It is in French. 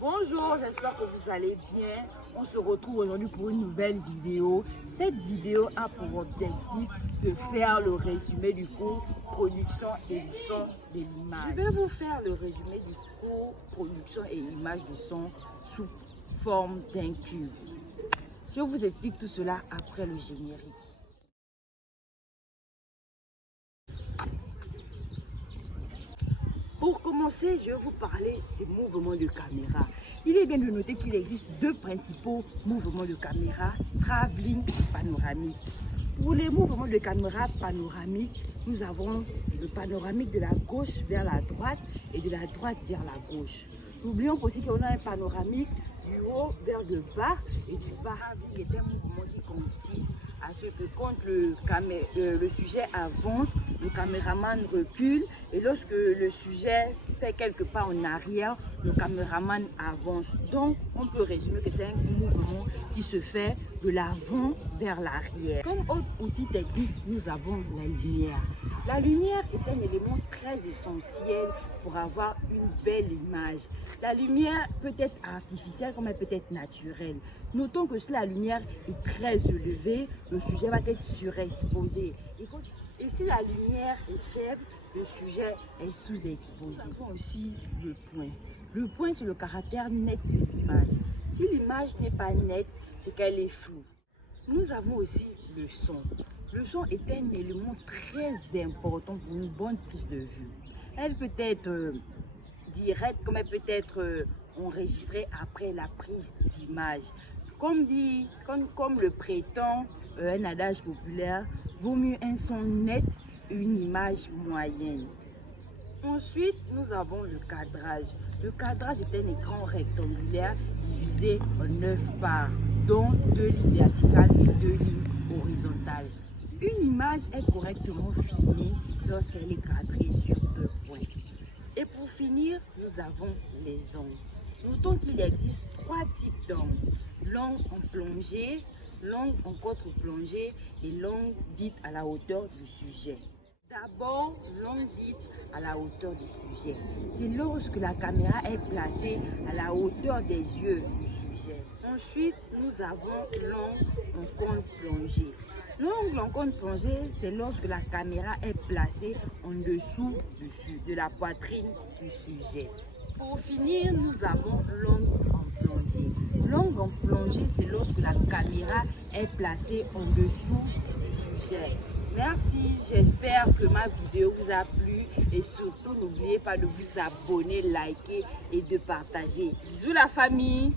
Bonjour, j'espère que vous allez bien. On se retrouve aujourd'hui pour une nouvelle vidéo. Cette vidéo a pour objectif de faire le résumé du cours production et son de l'image. Je vais vous faire le résumé du cours production et image de son sous forme d'un cube. Je vous explique tout cela après le générique. Pour commencer, je vais vous parler des mouvements de caméra. Il est bien de noter qu'il existe deux principaux mouvements de caméra, travelling et panoramique. Pour les mouvements de caméra panoramique, nous avons le panoramique de la gauche vers la droite et de la droite vers la gauche. N'oublions aussi qu'on a un panoramique du haut vers le bas et du bas. Il est un mouvement qui consiste à ce que quand le sujet avance, le caméraman recule et lorsque le sujet fait quelques pas en arrière, le caméraman avance. Donc, on peut résumer que c'est un mouvement qui se fait de l'avant vers l'arrière. Comme autre outil technique, nous avons la lumière. La lumière est un élément très essentiel pour avoir une belle image. La lumière peut être artificielle comme elle peut être naturelle. Notons que si la lumière est très élevée, le sujet va être surexposé. Et si la lumière est faible, le sujet est sous-exposé. Nous avons aussi le point. Le point, c'est le caractère net de l'image. Si l'image n'est pas nette, c'est qu'elle est floue. Nous avons aussi le son. Le son est un élément très important pour une bonne prise de vue. Elle peut être directe, comme elle peut être enregistrée après la prise d'image. Comme le prétend un adage populaire, vaut mieux un son net et une image moyenne. Ensuite, nous avons le cadrage. Le cadrage est un écran rectangulaire divisé en 9 parts, dont 2 lignes verticales et 2 lignes horizontales. Une image est correctement filmée lorsqu'elle est cadrée sur 2 points. Et pour finir, nous avons les angles. Notons qu'il existe 3 types d'angles. L'angle en plongée, l'angle en contre-plongée et l'angle dite à la hauteur du sujet. D'abord, l'angle dite à la hauteur du sujet. C'est lorsque la caméra est placée à la hauteur des yeux du sujet. Ensuite, nous avons l'angle en contre-plongée. L'angle en contre-plongée, c'est lorsque la caméra est placée en dessous de la poitrine du sujet. Pour finir, nous avons l'angle en plongée. L'angle en plongée, c'est lorsque la caméra est placée en dessous du sujet. Merci, j'espère que ma vidéo vous a plu et surtout n'oubliez pas de vous abonner, liker et de partager. Bisous la famille!